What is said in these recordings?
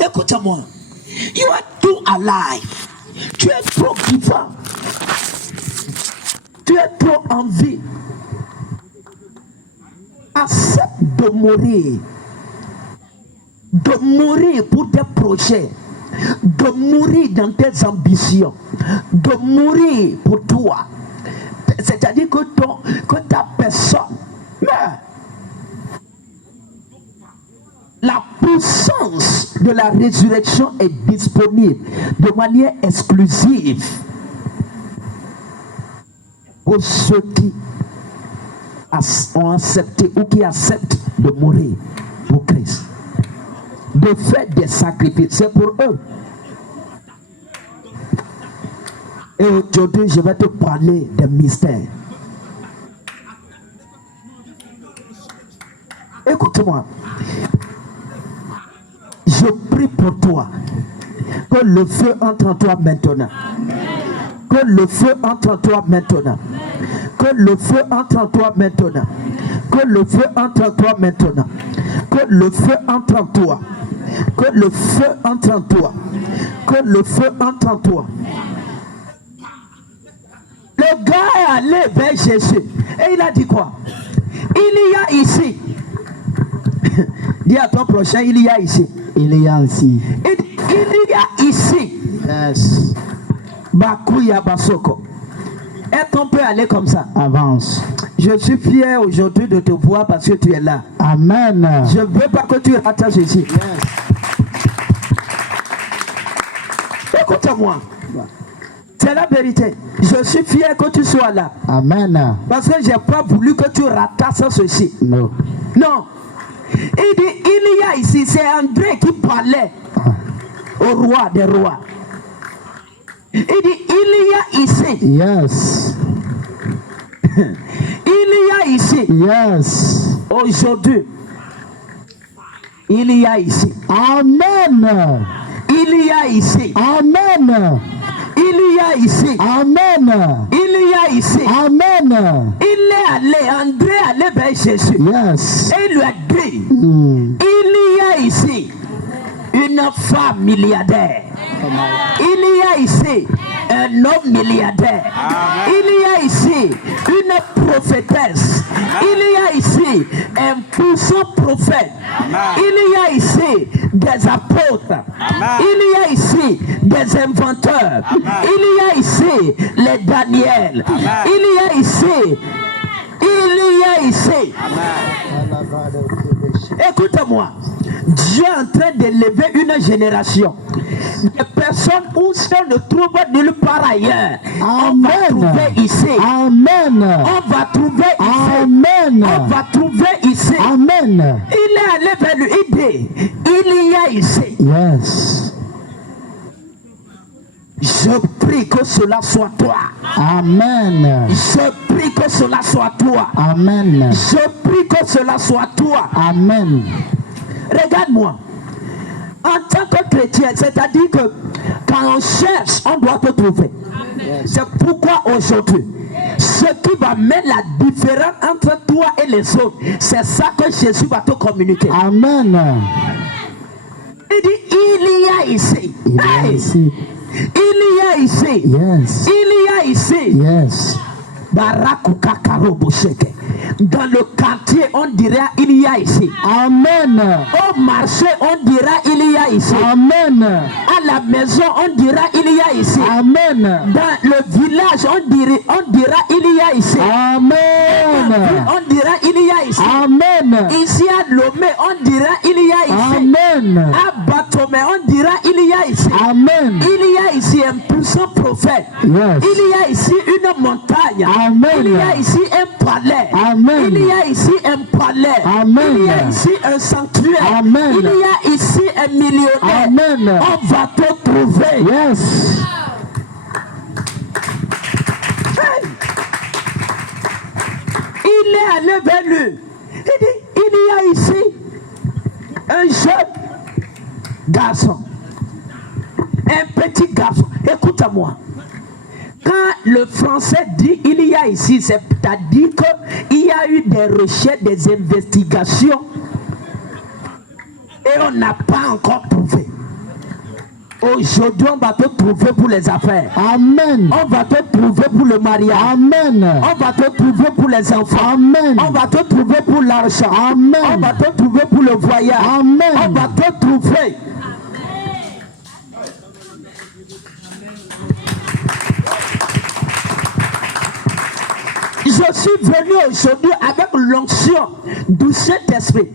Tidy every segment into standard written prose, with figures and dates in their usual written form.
Écoute-moi. You are too alive. Tu es trop vivant. Tu es trop en vie. Accepte de mourir. De mourir pour tes projets. De mourir dans tes ambitions. De mourir pour toi. C'est-à-dire que ta personne meurt. La puissance de la résurrection est disponible de manière exclusive pour ceux qui ont accepté ou qui acceptent de mourir pour Christ, de faire des sacrifices. C'est pour eux. Et aujourd'hui, je vais te parler des mystères. Écoute-moi. Je prie pour toi. Que le feu entre en toi maintenant. Que le feu entre en toi maintenant. Que le feu entre en toi maintenant. Que le feu entre en toi maintenant. Que le feu entre en toi. Que le feu entre en toi. Que le feu entre en toi. Le gars est allé vers Jésus. Et il a dit quoi? Il y a ici. Dis à ton prochain, il y a ici. Il y a ici. Il y a ici. Yes. Bakuya Basoko. Est-ce qu'on peut aller comme ça? Avance. Je suis fier aujourd'hui de te voir parce que tu es là. Amen. Je ne veux pas que tu rates ceci. Yes. Écoute-moi. C'est la vérité. Je suis fier que tu sois là. Amen. Parce que je n'ai pas voulu que tu ratasses ceci. Non. Non. Il dit, il y a ici, c'est André qui parlait au roi des rois. Il dit, il y a ici. Yes. Il y a ici. Yes. Aujourd'hui, il y a ici. Amen. Il y a ici. Amen. Il y a ici. Amen. Il y a ici. Amen. Il est allé, André allait vers Jésus. Yes. Et il lui a dit, il y a ici une femme milliardaire. Il y a ici un homme milliardaire. Il y a ici une prophétesse. Il y a ici un puissant prophète. Il y a ici des apôtres. Il y a ici des inventeurs. Il y a ici les Daniel. Il y a ici. Il y a ici. Écoute-moi. Dieu est en train d'élever une génération. Des personnes où ça ne trouve nulle part ailleurs. Amen. On va trouver ici. Amen. On va trouver ici. Amen. On va trouver ici. Amen. Il est allé vers lui. Il dit, il y a ici. Yes. Je prie que cela soit toi. Amen. Je prie que cela soit toi. Amen. Je prie que cela soit toi. Amen. Regarde-moi. En tant que chrétien, c'est-à-dire que quand on cherche, on doit te trouver. C'est pourquoi aujourd'hui, ce qui va mettre la différence entre toi et les autres, c'est ça que Jésus va te communiquer. Amen. Il dit, il y a ici. Il y a ici. Il y a ici. Yes. Il y a ici. Yes. Barakuka Karobosheke. Dans le quartier, on dira il y a ici. Amen. Au marché, on dira il y a ici. Amen. À la maison, on dira il y a ici. Amen. Dans le village, on dira il y a ici. Amen. On dira il y a ici. Amen. Ici à Lomé, on dira il y a ici. Amen. À Batomé, on dira il y a ici. Amen. Il y a ici un puissant prophète. Yes. Il y a ici une montagne. Amen. Il y a ici un palais. Amen. Il y a ici un palais. Amen. Il y a ici un sanctuaire. Amen. Il y a ici un millionnaire. Amen. On va te trouver. Yes. Hey. Il est allé vers lui. Il dit, il y a ici un jeune garçon. Un petit garçon. Écoute-moi. Quand le français dit il y a ici, c'est-à-dire qu'il y a eu des recherches, des investigations et on n'a pas encore trouvé. Aujourd'hui, on va te trouver pour les affaires. Amen. On va te trouver pour le mariage. Amen. On va te trouver pour les enfants. Amen. On va te trouver pour l'argent. Amen. On va te trouver pour le voyage. Amen. On va te trouver. Je suis venu aujourd'hui avec l'onction du Saint-Esprit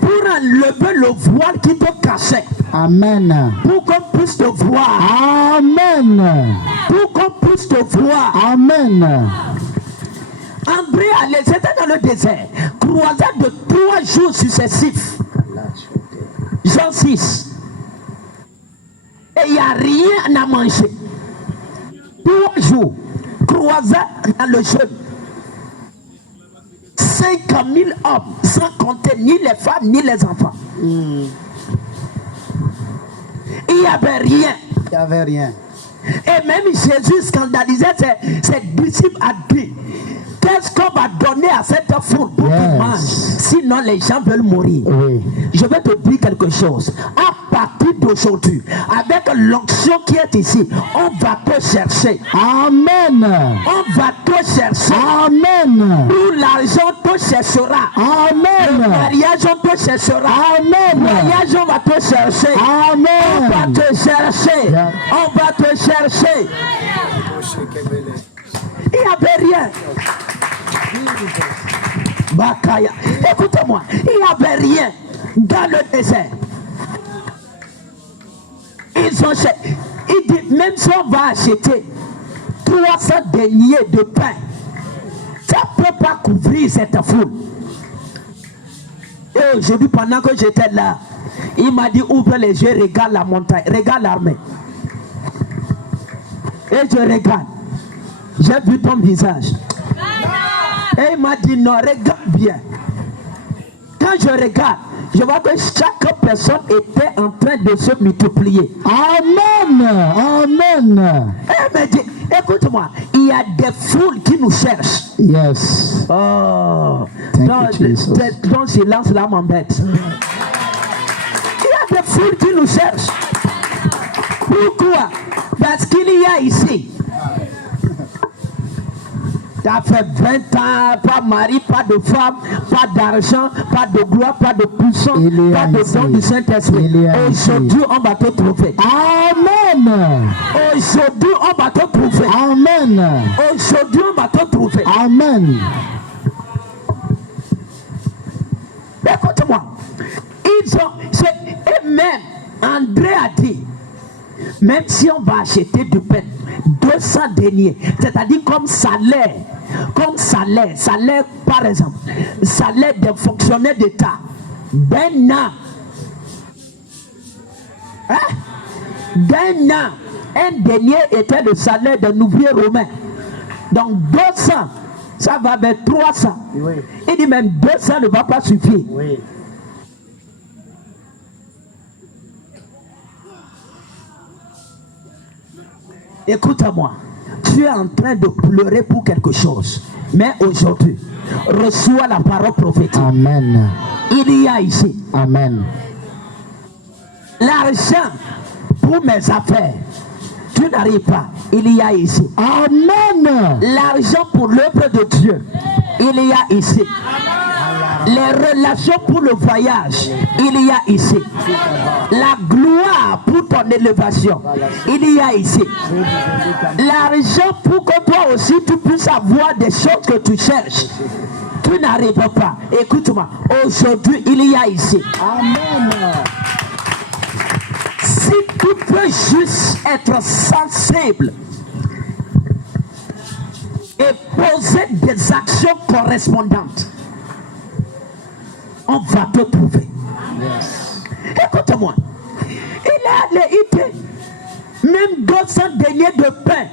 pour enlever le voile qui te cachait. Amen. Pour qu'on puisse te voir. Amen. Pour qu'on puisse te voir. Amen. André était dans le désert, croisade de 3 jours successifs. Jean 6. Et il n'y a rien à manger. 3 jours, croisade dans le jeûne. 5000 hommes, sans compter ni les femmes ni les enfants. Il n'y avait rien. Il n'y avait rien. Et même Jésus scandalisait ses disciples à dire: qu'est-ce qu'on va donner à cette foule pour qu'ils mangent? Sinon les gens veulent mourir. Oui. Je vais te dire quelque chose. À partir d'aujourd'hui, avec l'onction qui est ici, on va te chercher. Amen. On va te chercher. Amen. Pour l'argent, on te cherchera. Amen. Le mariage, on te cherchera. Amen. Le mariage, on va te chercher. Amen. On va te chercher. Yeah. On va te chercher. Il n'y avait rien. Bakaya. Écoutez-moi, il n'y avait rien dans le désert. Ils ont acheté. Il dit, même si on va acheter 300 deniers de pain, ça ne peut pas couvrir cette foule. Et aujourd'hui, pendant que j'étais là, il m'a dit: ouvre les yeux, regarde la montagne, regarde l'armée. Et je regarde. J'ai vu ton visage. Et il m'a dit: non, regarde bien. Quand je regarde, je vois que chaque personne était en train de se multiplier. Amen. Amen. Et il m'a dit: écoute-moi, il y a des foules qui nous cherchent. Yes. Oh, ton silence là m'embête. Il y a des foules qui nous cherchent. Pourquoi? Parce qu'il y a ici. Tu as fait 20 ans, pas de mari, pas de femme, pas d'argent, pas de gloire, pas de puissance, pas de don du Saint-Esprit. Aujourd'hui, on va te trouver. Amen. Aujourd'hui, on va te trouver. Amen. Aujourd'hui, on va te trouver. Amen. Écoute-moi. Et même, André a dit, même si on va acheter du pain, 200 deniers, c'est-à-dire comme salaire par exemple, salaire des fonctionnaires d'État, d'un an, un denier était le salaire d'un ouvrier romain. Donc 200, ça va vers 300. Oui. Il dit même 200 ne va pas suffire. Oui. Écoute-moi, tu es en train de pleurer pour quelque chose. Mais aujourd'hui, reçois la parole prophétique. Amen. Il y a ici. Amen. L'argent pour mes affaires, tu n'arrives pas. Il y a ici. Amen. L'argent pour l'œuvre de Dieu, il y a ici. Les relations pour le voyage, il y a ici. La gloire pour ton élévation, il y a ici. L'argent pour que toi aussi tu puisses avoir des choses que tu cherches. Tu n'arrives pas. Écoute-moi, aujourd'hui il y a ici. Amen. Si tu peux juste être sensible et poser des actions correspondantes, on va te trouver. Yes. Écoute-moi. Il est allé ici. Même 200 deniers de pain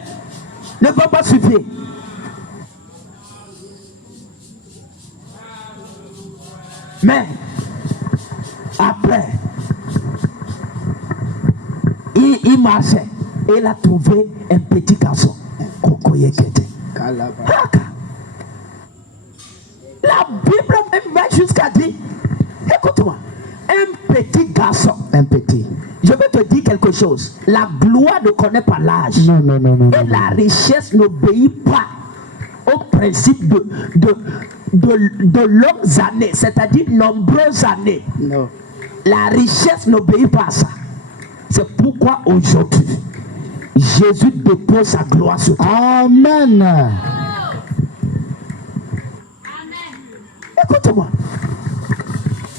ne va pas suffire. Mais après, il marchait et il a trouvé un petit garçon. La Bible même va jusqu'à dire, écoute-moi, un un petit garçon. Un petit. Je veux te dire quelque chose. La gloire ne connaît pas l'âge. Non, non, non, non. Et la richesse n'obéit pas au principe de longues années, c'est-à-dire nombreuses années. Non. La richesse n'obéit pas à ça. C'est pourquoi aujourd'hui, Jésus dépose sa gloire sur toi. Amen. Écoute-moi.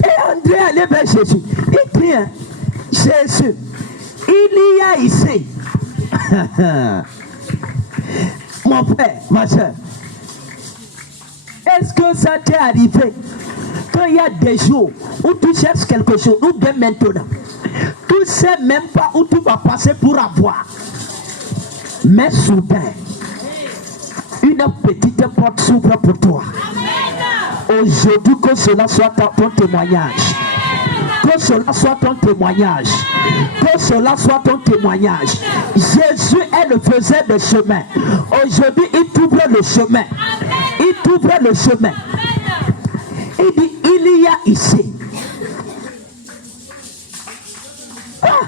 Et André allait vers Jésus. Il dit, hein, Jésus, il y a ici. Mon père, ma soeur, est-ce que ça t'est arrivé qu'il y a des jours où tu cherches quelque chose, ou bien maintenant, tu ne sais même pas où tu vas passer pour avoir. Mais soudain, une petite porte s'ouvre pour toi. Aujourd'hui, que cela soit ton témoignage. Que cela soit ton témoignage. Que cela soit ton témoignage. Jésus est le faiseur de chemin. Aujourd'hui, il t'ouvre le chemin. Il t'ouvre le chemin. Il dit, il y a ici. Ah.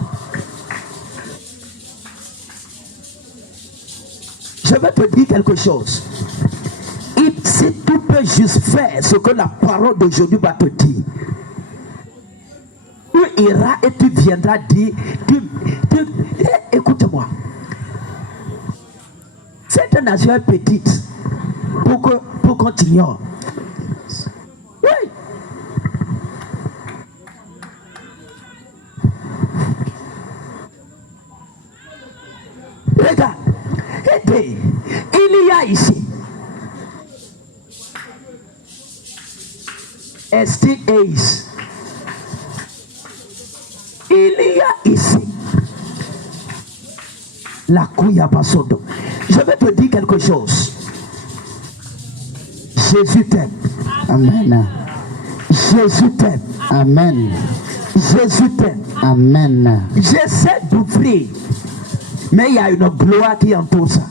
Je vais te dire quelque chose. Si tu peux juste faire ce que la parole d'aujourd'hui va te dire, tu iras et tu viendras dire, écoute-moi, cette nation est petite pour continuer. Oui. Regarde, aidez, il y a ici STAs. Il y a ici la couille Basodo. Je vais te dire quelque chose. Jésus t'aime. Amen. Jésus t'aime. Amen. Jésus t'aime. Amen. J'essaie d'ouvrir, mais il y a une gloire qui entoure ça.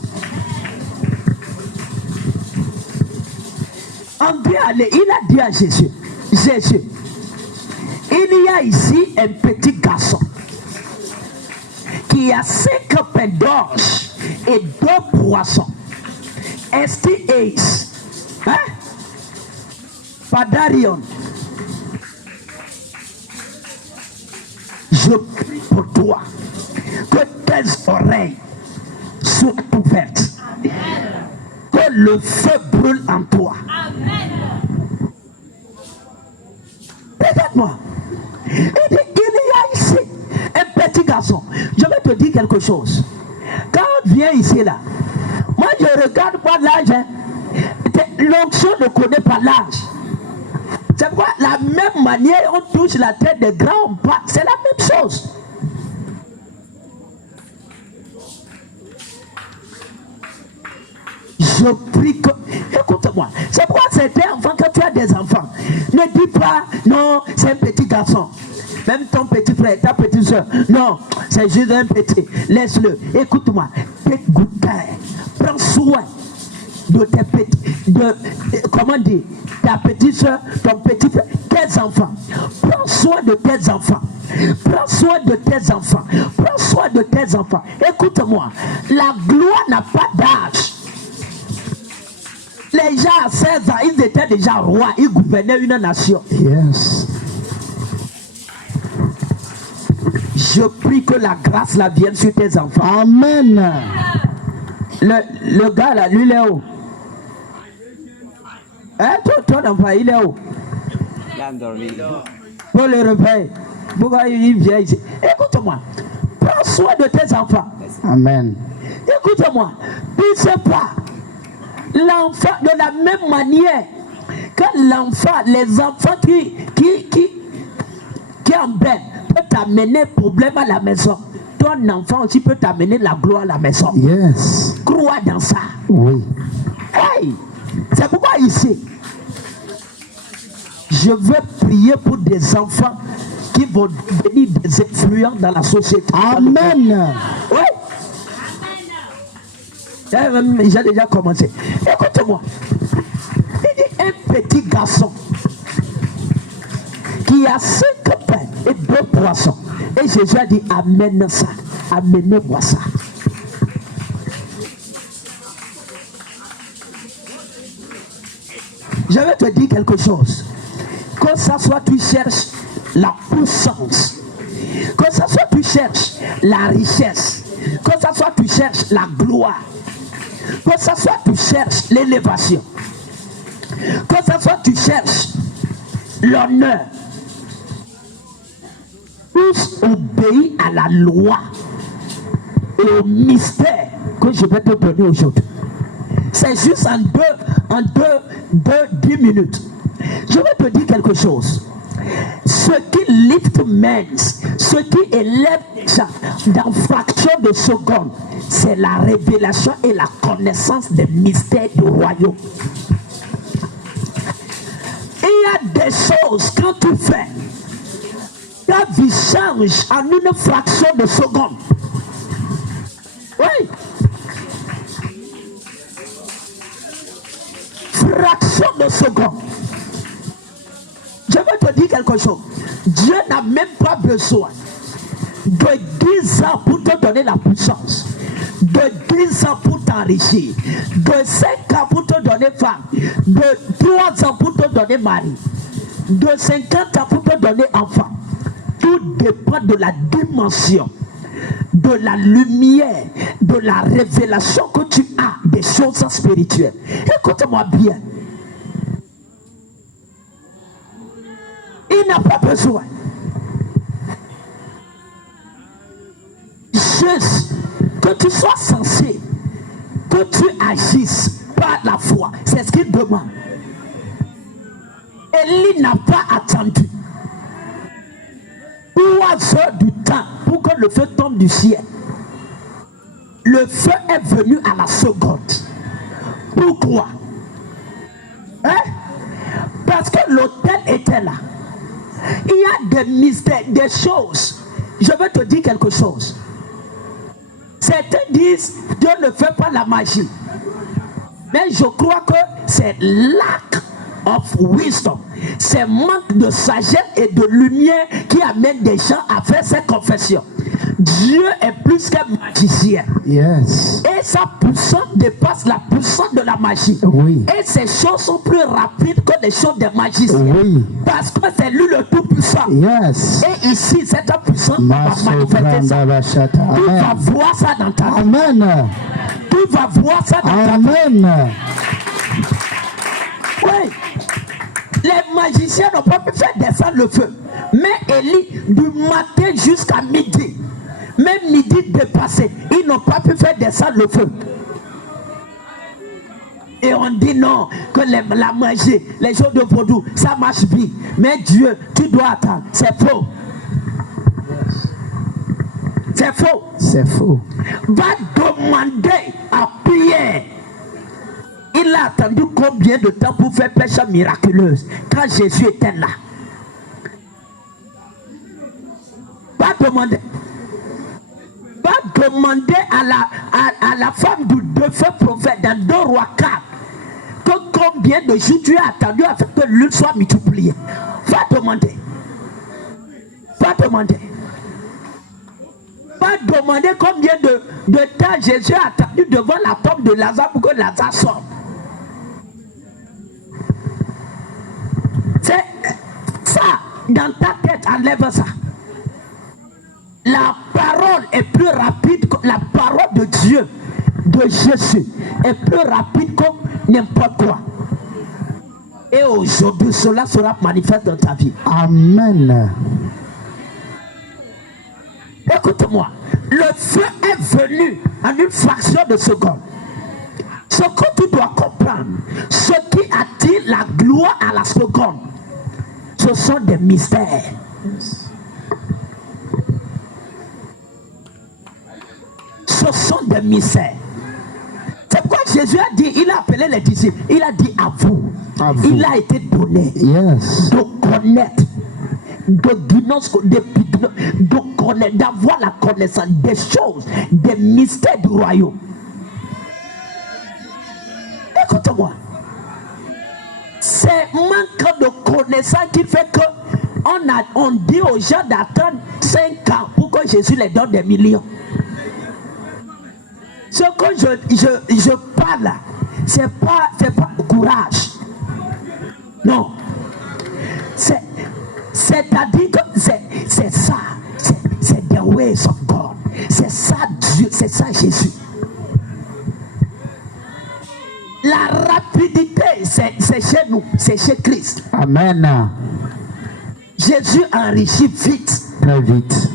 André, il a dit à Jésus, Jésus, il y a ici un petit garçon qui a 5 pains d'orge et 2 poissons. STAs. Hein? Padarion. Je prie pour toi que tes oreilles soient ouvertes. Que le feu brûle en toi. Regarde-moi. Il y a ici un petit garçon. Je vais te dire quelque chose. Quand on vient ici là, moi je ne regarde pas l'âge. Hein. L'onction ne connaît pas l'âge. C'est pourquoi la même manière on touche la tête des grands, c'est la même chose. Je prie que... Écoute-moi. C'est pourquoi certains enfants, quand tu as des enfants, ne dis pas, non, c'est un petit garçon. Même ton petit frère, ta petite soeur, non, c'est juste un petit. Laisse-le. Écoute-moi. Prends soin de tes petits... comment dire? Ta petite soeur, ton petit frère, tes enfants. Prends soin de tes enfants. Prends soin de tes enfants. Prends soin de tes enfants. Écoute-moi. La gloire n'a pas d'âge. Les gens à 16 ans, ils étaient déjà rois, ils gouvernaient une nation. Yes. Je prie que la grâce la vienne sur tes enfants. Amen. Le gars là, lui il est où? Hein, ton enfant, il est où? Il a endormi. Pour le réveil. Pourquoi il vient ici? Écoute-moi. Prends soin de tes enfants. Amen. Écoute-moi. Tu ne sais pas. L'enfant, de la même manière que l'enfant, les enfants qui en bête peut t'amener problème à la maison. Ton enfant aussi peut t'amener la gloire à la maison. Yes. Crois dans ça. Oui. Hey, c'est pourquoi ici, je veux prier pour des enfants qui vont devenir des influents dans la société. Amen. Oui. J'ai déjà commencé. Écoute-moi. Il dit un petit garçon qui qui a 5 pains et 2 poissons. Et Jésus a dit, amène ça, amenez-moi ça. Je vais te dire quelque chose. Que ça soit tu cherches la puissance, que ça soit tu cherches la richesse, que ça soit tu cherches la gloire, que ça soit tu cherches l'élévation, que ça soit tu cherches l'honneur, tous obéis à la loi et au mystère que je vais te donner aujourd'hui. C'est juste en 10 minutes. Je vais te dire quelque chose. Ce qui lift men, ce qui élève les gens dans fraction de seconde, c'est la révélation et la connaissance des mystères du royaume. Il y a des choses quand tu fais, ta vie change en une fraction de seconde. Oui. Fraction de seconde. Je vais te dire quelque chose. Dieu n'a même pas besoin de 10 ans pour te donner la puissance, de 10 ans pour t'enrichir, de 5 ans pour te donner femme, de 3 ans pour te donner mari, de 50 ans pour te donner enfant. Tout dépend de la dimension, de la lumière, de la révélation que tu as des choses spirituelles. Écoute-moi bien. Il n'a pas besoin. Juste que tu sois censé, que tu agisses par la foi. C'est ce qu'il demande. Élie n'a pas attendu 3 heures du temps pour que le feu tombe du ciel. Le feu est venu à la seconde. Pourquoi? Parce que l'autel était là. Il y a des mystères, des choses. Je vais te dire quelque chose. Certains disent Dieu ne fait pas la magie. Mais je crois que c'est lack of wisdom. C'est manque de sagesse et de lumière qui amène des gens à faire ces confessions. Dieu est plus qu'un magicien. Yes. Et sa puissance dépasse la puissance de la magie. Oui. Et ces choses sont plus rapides que les choses des magiciens. Oui. Parce que c'est lui le tout-puissant. Yes. Et ici, cette puissance va manifester ça. Tu vas voir ça dans ta vie. Amen. Tu vas voir ça dans ta vie. Amen. Oui. Les magiciens n'ont pas pu faire descendre le feu. Mais Élie, du matin jusqu'à midi, même midi dépassé, ils n'ont pas pu faire descendre le feu. Et on dit non, que la magie, les choses de vaudou, ça marche bien. Mais Dieu, tu dois attendre. C'est faux. C'est faux. C'est faux. Va demander à Pierre. Il a attendu combien de temps pour faire péché miraculeuse quand Jésus était là? Va demander. Va demander à la femme du défunt prophète dans 2 Rois 4 que combien de jours tu as attendu afin que l'huile soit multipliée. Va demander. Va demander. Va demander combien de temps Jésus a attendu devant la tombe de Lazare pour que Lazare sorte. C'est ça, dans ta tête, enlève ça. La parole est plus rapide que la parole de Dieu, de Jésus, est plus rapide que n'importe quoi. Et aujourd'hui, cela sera manifeste dans ta vie. Amen. Écoute-moi, le feu est venu en une fraction de seconde. Ce que tu dois comprendre, ce qui attire la gloire à la seconde, ce sont des mystères. Ce sont des mystères. C'est pourquoi Jésus a dit, il a appelé les disciples, il a dit à vous. Il a été donné de connaître, de connaître, d'avoir la connaissance des choses, des mystères du royaume. Écoute-moi. C'est manque de connaissance qui fait que On dit aux gens d'attendre 5 ans pour que Jésus les donne des millions. Ce que je parle là, c'est pas courage. Non. C'est-à-dire que c'est ça. C'est the ways of God. C'est ça Dieu, c'est ça Jésus. La rapidité, c'est chez nous, c'est chez Christ. Amen. Jésus enrichit vite. Très vite.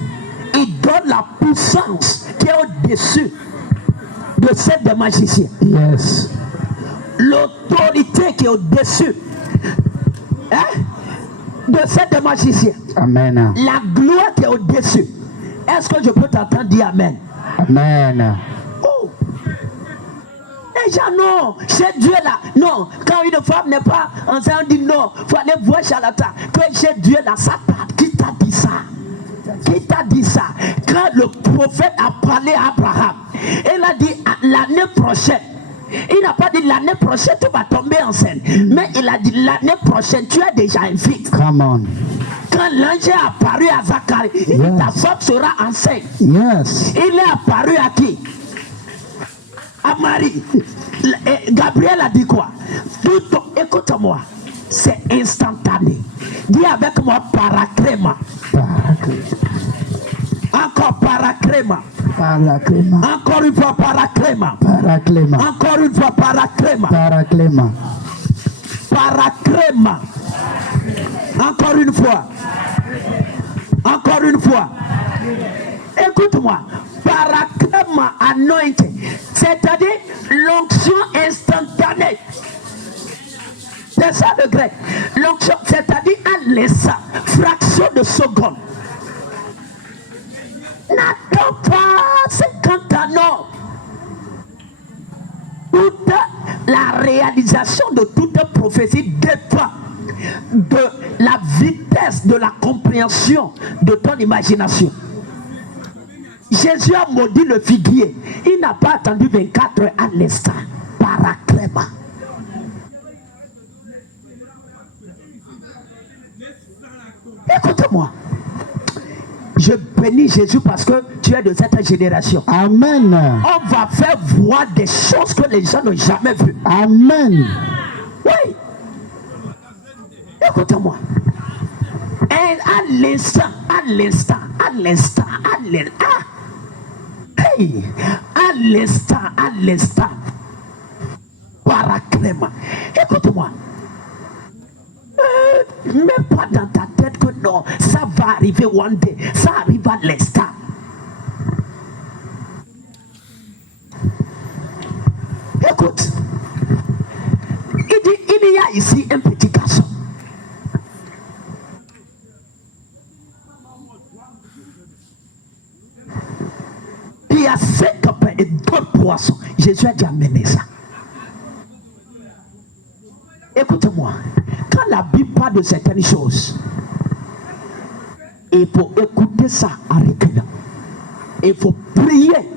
Il donne la puissance qui est au-dessus de celle des magiciens. Yes. L'autorité qui est au-dessus de celle des magiciens. Amen. La gloire qui est au-dessus. Est-ce que je peux t'entendre dire Amen? Amen. Oh. Les gens, non, c'est Dieu là. Non, quand une femme n'est pas enceinte, on dit non, il faut aller voir charlatan. Que c'est Dieu là, ça qui t'a dit ça? Qui t'a dit ça? Quand le prophète a parlé à Abraham, il a dit l'année prochaine. Il n'a pas dit l'année prochaine tu vas tomber enceinte. Mais il a dit l'année prochaine tu es déjà invite. Come on. Quand l'ange est apparu à Zacharie, il dit ta femme sera enceinte. Yes. Il est apparu à qui? À Marie. Gabriel a dit quoi? Écoute-moi, c'est instantané. Dis avec moi paracléma. Encore paracléma. Paracléma. Encore une fois paracléma. Paracléma. Encore une fois paracléma. Paracléma. Paracléma. Encore une fois. Encore une fois. Écoute-moi. Paracléma anointé. C'est-à-dire l'onction instantanée. C'est ça le grec. L'onction, c'est-à-dire un l'instant. Fraction de seconde. N'attends pas 50 ans, non. Toute la réalisation de toute prophétie dépend de la vitesse de la compréhension de ton imagination. Jésus a maudit le figuier. Il n'a pas attendu 24 heures à l'instant. Paracléma. Écoute-moi. Je bénis Jésus parce que tu es de cette génération. Amen. On va faire voir des choses que les gens n'ont jamais vues. Amen. Oui. Écoute-moi. Et à l'instant, hey, à l'instant, paracléma. Écoute-moi. Même pas dans ta tête que non, ça va arriver one day, ça arrive à l'instant. Écoute, il y a ici un petit garçon. Il y a 5 pains et 2 poissons. Jésus a dit amener ça. Écoute-moi, quand la Bible parle de certaines choses, il faut écouter ça en reculant. Il faut prier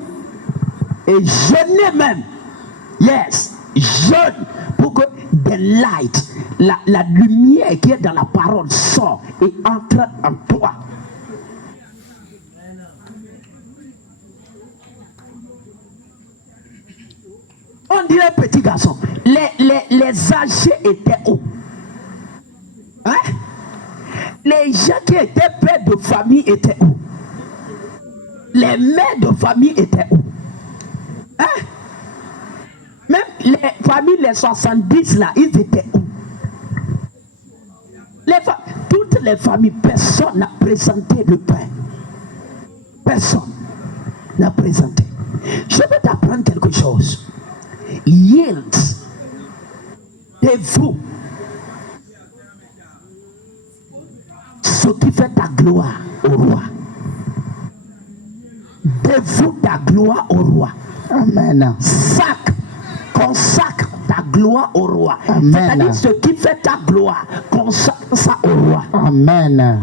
et jeûner même. Yes, jeûne pour que the light, la lumière qui est dans la parole sort et entre en toi. On dirait petit garçon. Les âgés étaient où? Hein? Les gens qui étaient pères de famille étaient où? Les mères de famille étaient où? Hein? Même les familles, les 70 là, ils étaient où? Toutes les familles, personne n'a présenté le pain. Personne n'a présenté. Je vais t'apprendre quelque chose. Yield. Dévoue ce qui fait ta gloire au roi. Dévoue ta gloire au roi. Amen. Consacre ta gloire au roi. Amen. C'est-à-dire ce qui fait ta gloire, consacre ça au roi. Amen.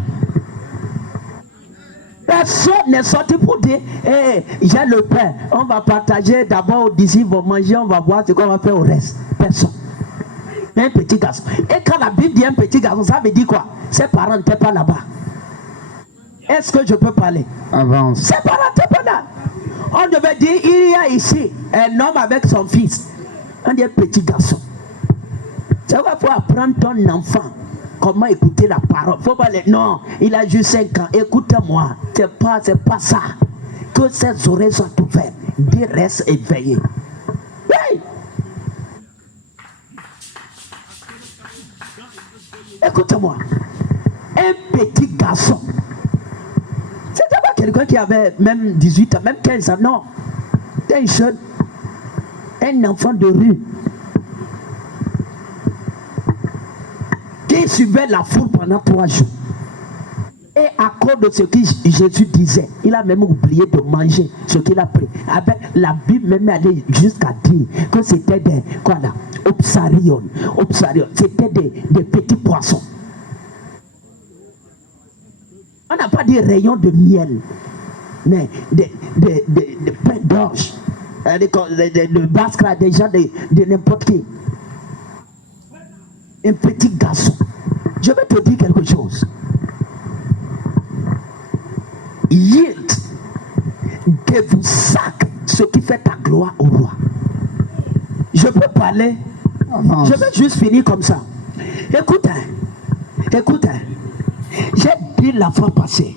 Personne n'est sorti pour dire hey, j'ai le pain, on va partager d'abord aux disciples, on va manger, on va boire, ce qu'on va faire au reste. Personne. Un petit garçon. Et quand la Bible dit un petit garçon, ça veut dire quoi? Ses parents n'étaient pas là-bas. Est-ce que je peux parler? Avance. Ses parents n'étaient pas là. On devait dire, il y a ici un homme avec son fils. On dit un petit garçon. Ça va pour apprendre ton enfant comment écouter la parole. Faut pas les... Non, il a juste 5 ans. Écoute-moi. C'est pas ça. Que ses oreilles soient ouvertes. Dieu reste éveillé. Oui. Écoute-moi. Un petit garçon. C'était pas quelqu'un qui avait même 18 ans, même 15 ans. Non. C'était un jeune. Un enfant de rue. Qui suivait la foule pendant 3 jours. Et à cause de ce que Jésus disait, il a même oublié de manger ce qu'il a pris. Avec la Bible même allait jusqu'à dire que c'était des opsarion. C'était des petits poissons. On n'a pas dit rayons de miel, mais des pains d'orge. Le basque là, déjà de n'importe qui. Un petit garçon. Je vais te dire quelque chose. Yield de vous sac ce qui fait ta gloire au roi. Je peux parler. Je vais juste finir comme ça. Écoute, j'ai dit la fois passée,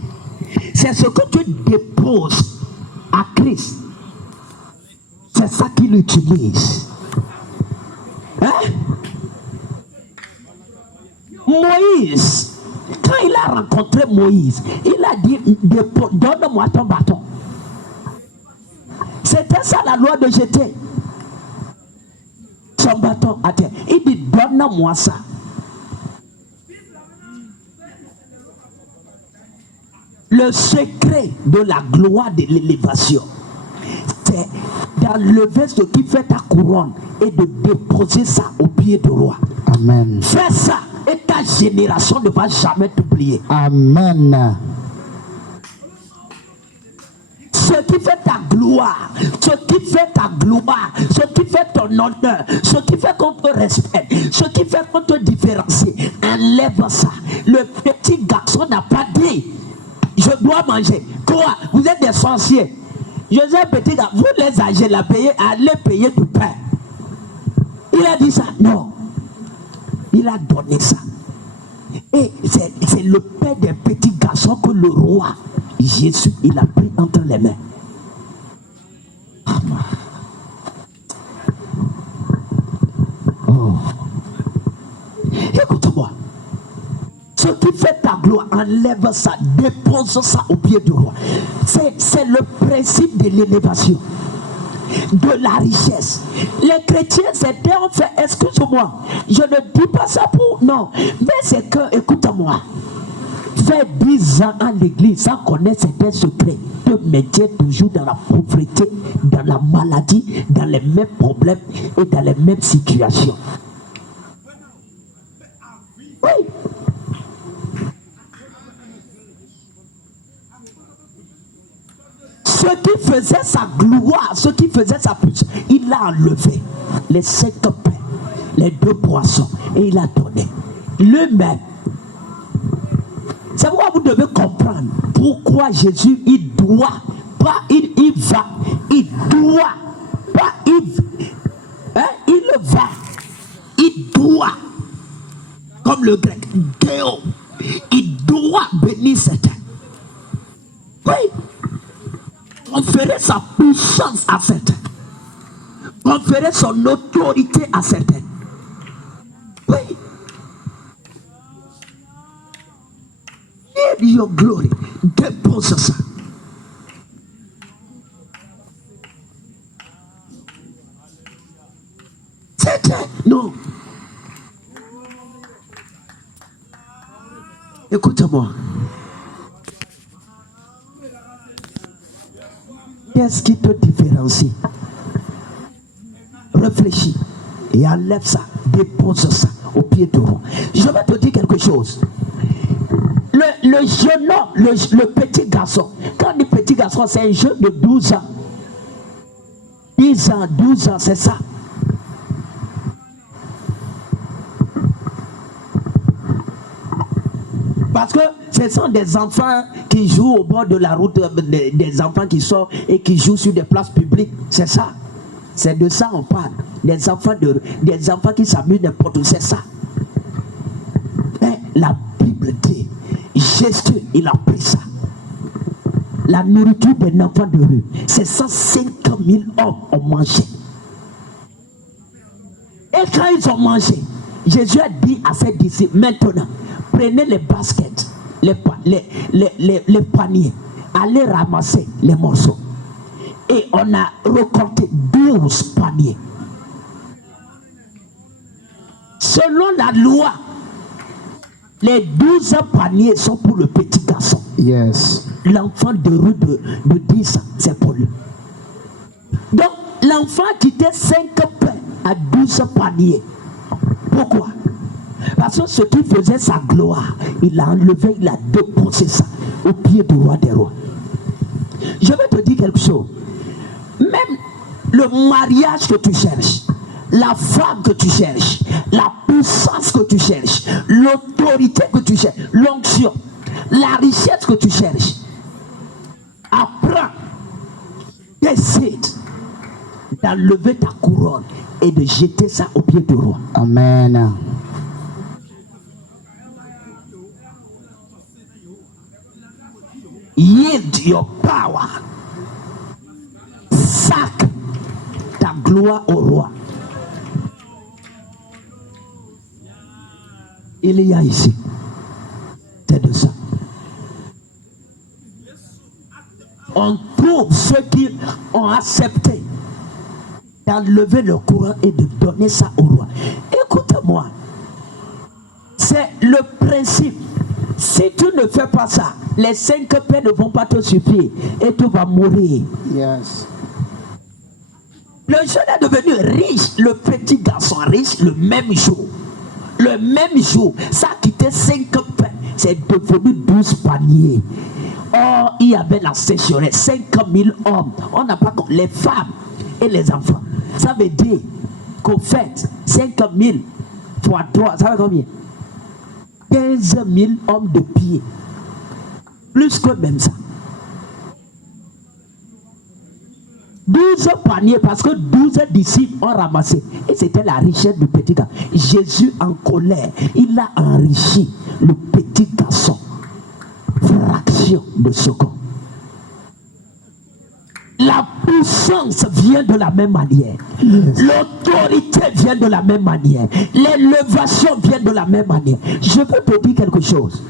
c'est ce que tu déposes à Christ, c'est ça qu'il utilise. Hein? Moïse, quand il a rencontré Moïse, il a dit, donne-moi ton bâton. C'était ça la loi de jeter son bâton à terre. Il dit, donne-moi ça. Le secret de la gloire de l'élévation, c'est d'enlever ce qui fait ta couronne et de déposer ça au pied du roi. Amen. Fais ça et ta génération ne va jamais t'oublier. Amen. Ce qui fait ta gloire, ce qui fait ta gloire, ce qui fait ton honneur, ce qui fait qu'on te respecte, ce qui fait qu'on te différencie, enlève ça. Le petit garçon n'a pas dit je dois manger. Quoi? Vous êtes des sorciers. Je dis un petit gars, vous les âgés la payer, allez payer du pain. Il a dit ça? Non. Il a donné ça. Et c'est le père des petits garçons que le roi Jésus, il a pris entre les mains. Oh. Écoute-moi. Ce qui fait ta gloire, enlève ça, dépose ça au pied du roi. C'est le principe de l'élévation, de la richesse. Les chrétiens, c'était en fait, excuse-moi, je ne dis pas ça pour, non, mais c'est que, écoute-moi, faire 10 ans à l'église sans connaître certains secrets te mettait toujours dans la pauvreté, dans la maladie, dans les mêmes problèmes et dans les mêmes situations. Oui. Ce qui faisait sa gloire, ce qui faisait sa puissance, il a enlevé les 5 pains, les 2 poissons et il a donné lui-même. C'est pourquoi vous devez comprendre pourquoi Jésus, il doit, pas il va, il doit, pas il va, il doit, comme le grec, Déo, il doit bénir certains. Oui. Conférer sa puissance à certains. Conférer son autorité à certains. Oui. Et your glory. Dépose ça. C'était. Non. Écoute-moi. Qu'est-ce qui te différencie? Réfléchis et enlève ça, dépose ça au pied du roi. Je vais te dire quelque chose. Le jeune homme, le petit garçon, quand on dit petit garçon, c'est un jeune de 12 ans. 10 ans, 12 ans, c'est ça. Parce que ce sont des enfants qui jouent au bord de la route, des enfants qui sortent et qui jouent sur des places publiques. C'est ça. C'est de ça on parle. Des enfants qui s'amusent n'importe où. C'est ça. Mais la Bible dit, Jésus, il a pris ça. La nourriture des enfants de rue, c'est 105 000 hommes ont mangé. Et quand ils ont mangé, Jésus a dit à ses disciples, maintenant, prenez les baskets, les paniers, allez ramasser les morceaux. Et on a récolté 12 paniers. Selon la loi, les 12 paniers sont pour le petit garçon. Yes. L'enfant de rue de 10 ans, c'est pour lui. Donc, l'enfant quittait 5 pains à 12 paniers. Pourquoi? Parce que ce qui faisait sa gloire, il a enlevé, il a déposé ça au pied du roi des rois. Je vais te dire quelque chose. Même le mariage que tu cherches, la femme que tu cherches, la puissance que tu cherches, l'autorité que tu cherches, l'onction, la richesse que tu cherches, apprends, décide d'enlever ta couronne et de jeter ça au pied du roi. Amen. Yield your power. Sac ta gloire au roi. Il y a ici. C'est de ça. On trouve ceux qui ont accepté d'enlever le courant et de donner ça au roi. Écoute-moi. C'est le principe. Si tu ne fais pas ça, les 5 pains ne vont pas te suffire et tu vas mourir. Yes. Le jeune est devenu riche, le petit garçon riche, le même jour. Le même jour, ça a quitté 5 pains, c'est devenu 12 paniers. Or, il y avait la sécheresse, 5 000 hommes. On n'a pas les femmes et les enfants. Ça veut dire qu'au fait, 5 000 fois 3, ça fait combien? 15 000 hommes de pied. Plus que même ça. 12 paniers, parce que 12 disciples ont ramassé. Et c'était la richesse du petit garçon. Jésus en colère, il a enrichi le petit garçon. Fraction de seconde. La puissance vient de la même manière. Yes. L'autorité vient de la même manière. L'élévation vient de la même manière. Je peux te dire quelque chose.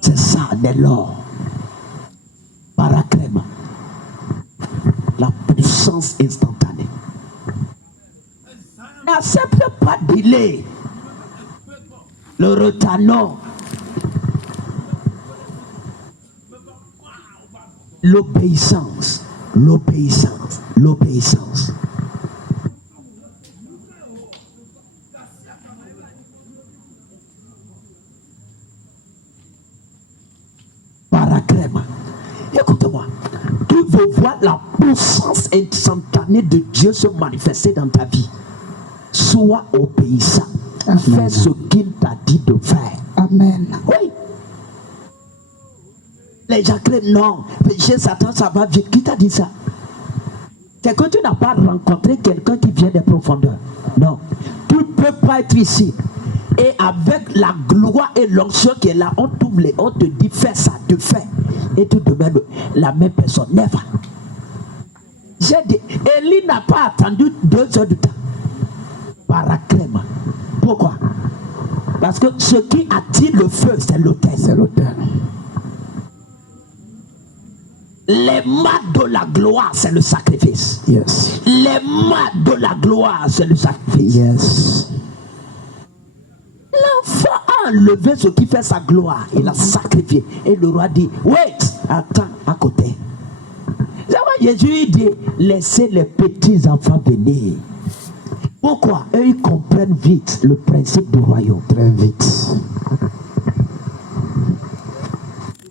C'est ça, de l'or. Paraclème. La puissance instantanée. N'accepte pas délai. Le retard, non. L'obéissance. L'obéissance. L'obéissance. Paraclème. Écoute-moi. Tu veux voir la puissance instantanée de Dieu se manifester dans ta vie. Sois obéissant. Fais ce qu'il t'a dit de faire. Amen. Oui. Les gens crient non. Chez Satan, ça va vite. Qui t'a dit ça? C'est que tu n'as pas rencontré quelqu'un qui vient des profondeurs. Non. Tu ne peux pas être ici. Et avec la gloire et l'onction qui est là, on te dit fais ça, tu fais. Et tu demandes la même personne. Never. J'ai dit, Élie n'a pas attendu 2 heures de temps. Paraclème. Pourquoi? Parce que ce qui attire le feu, c'est l'autel. C'est l'autel. Les mains de la gloire, c'est le sacrifice. Yes. Les mains de la gloire, c'est le sacrifice. Yes. L'enfant a enlevé ce qui fait sa gloire. Il a sacrifié. Et le roi dit, wait, attends à côté. Jésus dit, laissez les petits enfants venir. Pourquoi? Eux, ils comprennent vite le principe du royaume. Très vite.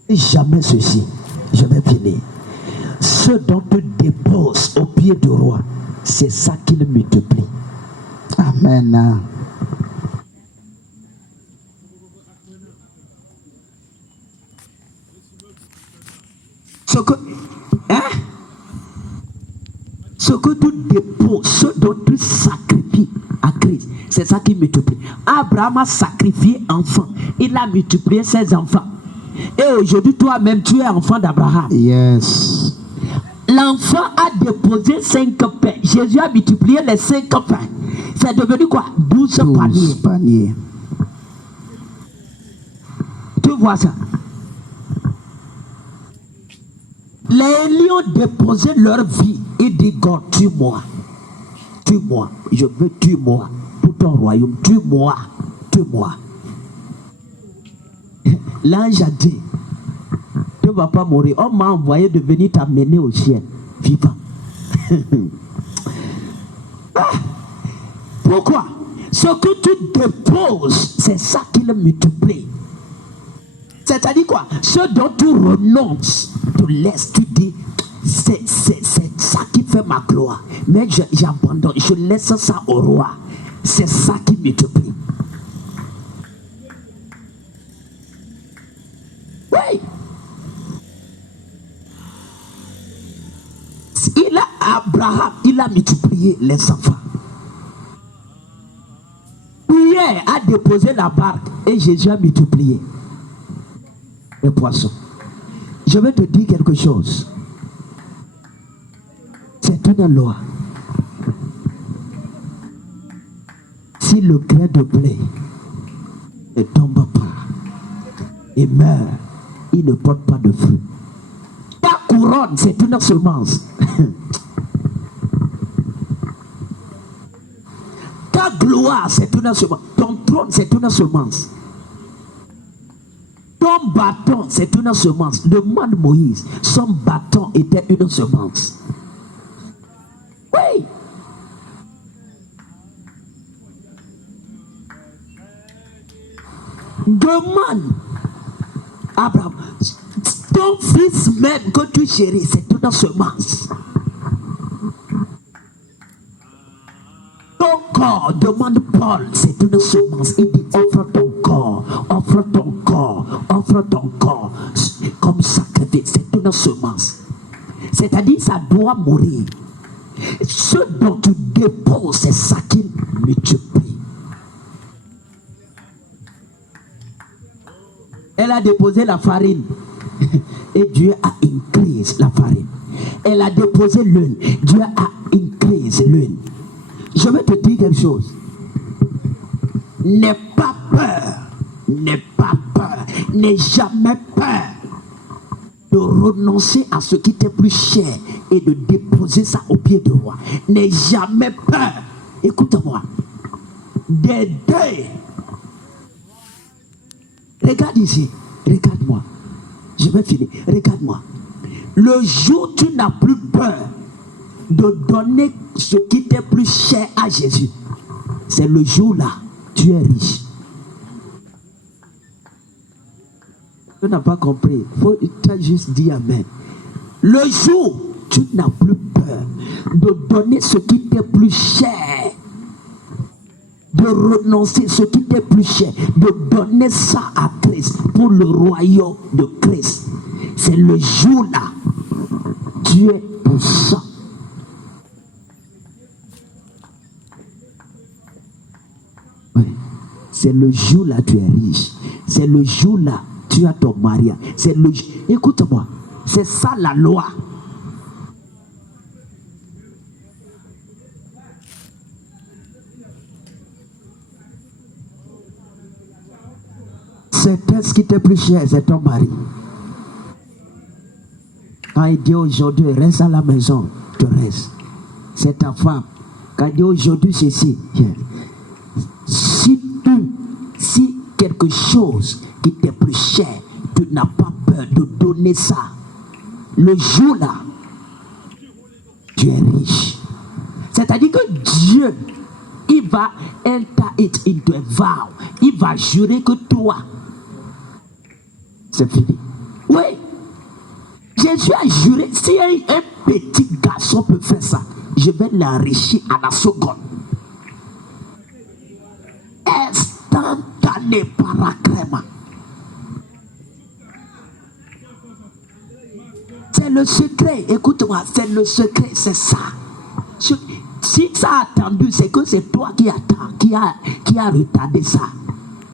Et jamais ceci. Je vais finir. Ce dont tu déposes au pied du roi, c'est ça qu'il multiplie. Amen. Ce que, ce que tu déposes, ce dont tu sacrifies à Christ, c'est ça qui multiplie. Abraham a sacrifié enfant, il a multiplié ses enfants. Et aujourd'hui, toi-même, tu es enfant d'Abraham. Yes. L'enfant a déposé 5 pains. Jésus a multiplié les 5 pains. C'est devenu quoi? 12 paniers. Tu vois ça? Les lions déposaient leur vie et disent, God, tue-moi. Tue-moi. Je veux tue-moi. Pour ton royaume, tue-moi. Tue-moi. L'ange a dit, tu ne vas pas mourir. On m'a envoyé de venir t'amener au ciel, vivant. Pourquoi? Ce que tu déposes, c'est ça qui le multiplie. C'est-à-dire quoi? Ce dont tu renonces, tu laisses, tu dis, c'est ça qui fait ma gloire. Mais j'abandonne, je laisse ça au roi. C'est ça qui multiplie. Oui. Abraham, il a multiplié les enfants. Pierre a déposé la barque et Jésus a multiplié les poissons. Je vais te dire quelque chose. C'est une loi. Si le grain de blé ne tombe pas et meurt, il ne porte pas de fruit. Ta couronne, c'est une semence. Ta gloire, c'est une semence. Ton trône, c'est une semence. Ton bâton, c'est une semence. Demande Moïse, son bâton était une semence. Oui. Demande Abraham, ton fils même que tu chéris, c'est une semence. Ton corps, demande Paul, c'est une semence. Il dit, offre ton corps, offre ton corps, offre ton corps comme sacrifice, c'est une semence. C'est-à-dire, ça doit mourir. Ce dont tu déposes, c'est ça qui multiplie. Elle a déposé la farine et Dieu a increasé la farine. Elle a déposé l'huile, Dieu a increasé l'huile. Je vais te dire quelque chose. N'aie pas peur, n'aie pas peur, n'aie jamais peur de renoncer à ce qui t'est plus cher et de déposer ça au pied de roi. N'aie jamais peur. Écoute-moi. Des deuils. Regarde ici, regarde-moi. Je vais finir. Regarde-moi. Le jour où tu n'as plus peur de donner ce qui t'est plus cher à Jésus, c'est le jour-là, tu es riche. Tu n'as pas compris. Tu as juste dit amen. Le jour où tu n'as plus peur de donner ce qui t'est plus cher, de renoncer ce qui t'est plus cher, de donner ça à Christ pour le royaume de Christ, c'est le jour-là, tu es puissant. Oui. C'est le jour-là, tu es riche. C'est le jour-là, tu as ton mariage. C'est le... Écoute-moi, c'est ça la loi. C'est ce qui était plus cher, c'est ton mari. Quand il dit aujourd'hui, reste à la maison, tu restes. C'est ta femme. Quand il dit aujourd'hui, ceci. Si quelque chose qui t'est plus cher, tu n'as pas peur de donner ça. Le jour-là, tu es riche. C'est-à-dire que Dieu, il va enter it into a vow. Il va jurer que toi, c'est fini. Oui. Jésus a juré, si un petit garçon peut faire ça, je vais l'enrichir à la seconde. Instantané paracréma. C'est le secret. Écoute-moi, c'est le secret, c'est ça. Si ça a attendu, c'est que c'est toi qui attends, qui a retardé ça.